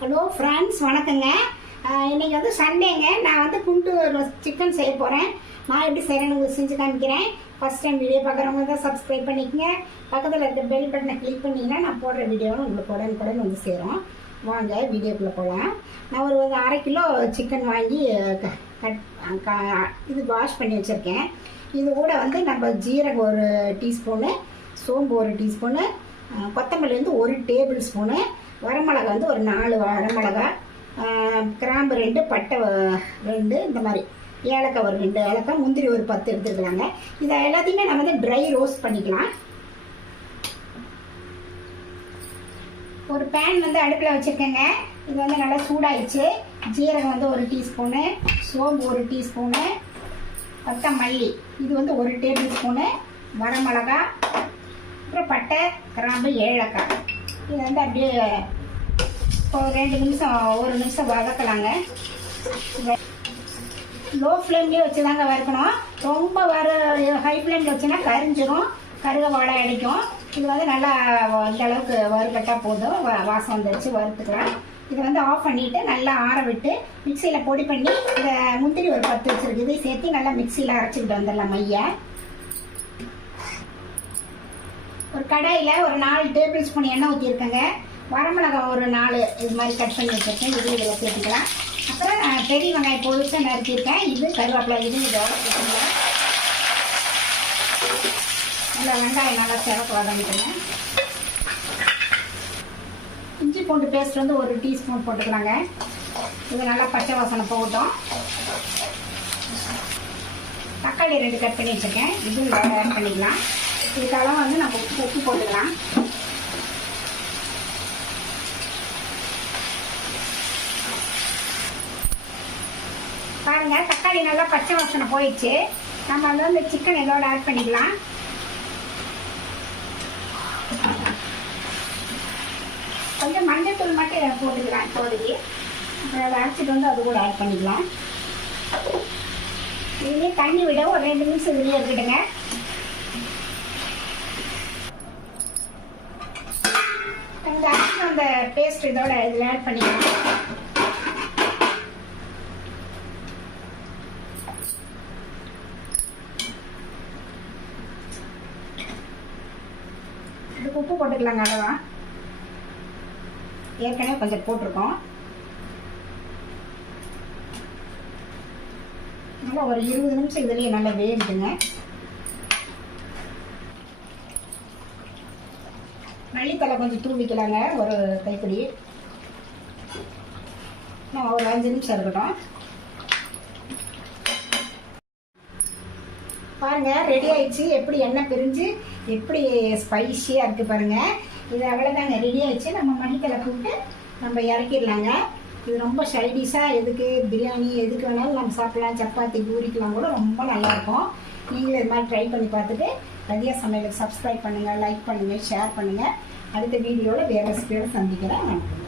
வணக்கங்க. இன்றைக்கி இன்னைக்கு வந்து சண்டேங்க நான் வந்து குண்டு சிக்கன் செய்ய போகிறேன் நான் எப்படி செய்கிறேன்னு உங்களுக்கு செஞ்சு காமிக்கிறேன். ஃபர்ஸ்ட் டைம் வீடியோ பார்க்குறவங்க தான் சப்ஸ்கிரைப் பண்ணிக்கங்க. பக்கத்தில் இருக்க பெல் பட்டனை கிளிக் பண்ணிங்கன்னா நான் போடுற வீடியோவில் உங்களுக்கு உடனுக்குடன் வந்து சேரும். வாங்க வீடியோக்குள்ளே போகலாம் நான் ஒரு ஒரு அரை கிலோ சிக்கன் வாங்கி க- கட் இது வாஷ் பண்ணி வச்சுருக்கேன். இது கூட வந்து நம்ம ஜீரகம் ஒரு டீஸ்பூனு சோம்பு ஒரு டீஸ்பூனு கொத்தமல்லி வந்து ஒரு டேபிள் ஸ்பூனு வரமிளகா வந்து ஒரு நாலு வரமிளகா கிராம்பு ரெண்டு பட்டை ரெண்டு இந்த மாதிரி. ஏலக்காய் ஒரு ரெண்டு ஏலக்காய் முந்திரி ஒரு பத்து எடுத்துக்கலாங்க இதை எல்லாத்தையுமே நம்ம வந்து ட்ரை ரோஸ்ட் பண்ணிக்கலாம். ஒரு பேன் வந்து அடுப்பில் வச்சுருக்கேங்க. இது வந்து நல்லா சூடாயிடுச்சு. ஜீரகம் வந்து ஒரு டீஸ்பூனு சோம்பு ஒரு டீஸ்பூனு பட்டை மல்லி. இது வந்து ஒரு டேபிள் ஸ்பூனு வரமிளகா அப்புறம் பட்டை கிராம்பு ஏலக்காய் இது வந்து அப்படியே ஒரு ரெண்டு நிமிஷம் ஒரு நிமிஷம் வதக்கலாங்க. லோ ஃப்ளேம்லேயே வச்சு தாங்க வறுக்கணும். ரொம்ப வர ஹை ஃப்ளேமில் வச்சுன்னா கரிஞ்சிரும் கருக வாழை அடிக்கும். இது வந்து நல்லா இந்த அளவுக்கு வறுபட்டால் போதும். வா- வாசம் வந்துருச்சு வறுத்துக்கலாம். இதை வந்து ஆஃப் பண்ணிவிட்டு நல்லா ஆற விட்டு மிக்சியில் பொடி பண்ணி இந்த முந்திரி ஒரு பத்து வச்சுருக்கு இதை சேர்த்து நல்லா மிக்சியில் அரைச்சிக்கிட்டு வந்துடலாம் மையை. ஒரு கடையில் ஒரு நாலு டேபிள் ஸ்பூன் எண்ணெய் ஊற்றிருக்கேங்க வரமிளகாய் ஒரு நாலு இது மாதிரி கட் பண்ணி வச்சுருக்கேன். இது இதில் சேர்த்துக்கலாம் அப்புறம் நான் பெரிய வெங்காயம் பொதுசாக நறுக்கியிருக்கேன். இது கருவேப்பிலை இது இதோட சேர்த்துக்கலாம் நல்லா வெங்காயம் நல்லா சிறப்பு வதங்கிட்டுங்க இஞ்சி பூண்டு பேஸ்ட் வந்து ஒரு டீஸ்பூன் போட்டுக்கலாங்க. இது நல்லா பச்சை வாசனை போகட்டும். தக்காளி ரெண்டு கட் பண்ணி வச்சுருக்கேன். இது ஆட் பண்ணிக்கலாம். இதுக்கெல்லாம் வந்து நம்ம உப்பு உப்பு போட்டுக்கலாம். பாருங்க தக்காளி நல்லா பச்சை வாசனை போயிடுச்சு. நம்ம வந்து இந்த சிக்கன் இதோட ஆட் பண்ணிக்கலாம். கொஞ்சம் மஞ்சத்தூள் மட்டும் போட்டுக்கலாம் இப்போதைக்கு. அப்புறம் அதை அரைச்சிட்டு வந்து அது கூட ஆட் பண்ணிக்கலாம். இதுலேயே தண்ணி விட ஒரு ரெண்டு நிமிஷம் இதுலேயே இருக்கட்டுங்க. அந்த பேஸ்ட் இதோட இதில் ஆட் பண்ணிக்கலாம் இதுக்கு உப்பு போட்டுக்கலாங்க அளவா ஏற்கனவே கொஞ்சம் போட்டிருக்கோம். நல்லா ஒரு இருபது நிமிஷம் இதுலேயே நல்லா வேகுதுங்க. மல்லித்தலை கொஞ்சம் தூவிக்கலாங்க ஒரு கைப்பிடி. இன்னும் ஒரு அஞ்சு நிமிஷம் இருக்கட்டும். பாருங்க ரெடி ஆயிடுச்சு. எப்படி எண்ணெய் பிரிஞ்சு எப்படி ஸ்பைசியாக இருக்கு பாருங்க. இது அவ்வளோதாங்க ரெடி ஆயிடுச்சு. நம்ம மல்லித்தலை போட்டு நம்ம இறக்கிடலாங்க. இது ரொம்ப சைடிஷாக எதுக்கு பிரியாணி எதுக்கு வேணாலும் நம்ம சாப்பிடலாம். சப்பாத்தி பூரிக்கெலாம் கூட ரொம்ப நல்லாயிருக்கும் நீங்களும் இது மாதிரி ட்ரை பண்ணி பார்த்துட்டு ரதியா சமையலுக்கு சப்ஸ்கிரைப் பண்ணுங்கள் லைக் பண்ணுங்கள் ஷேர் பண்ணுங்கள் அடுத்த வீடியோவில் வேறு ரெசிபியோடு சந்திக்கிறேன். வணக்கம்.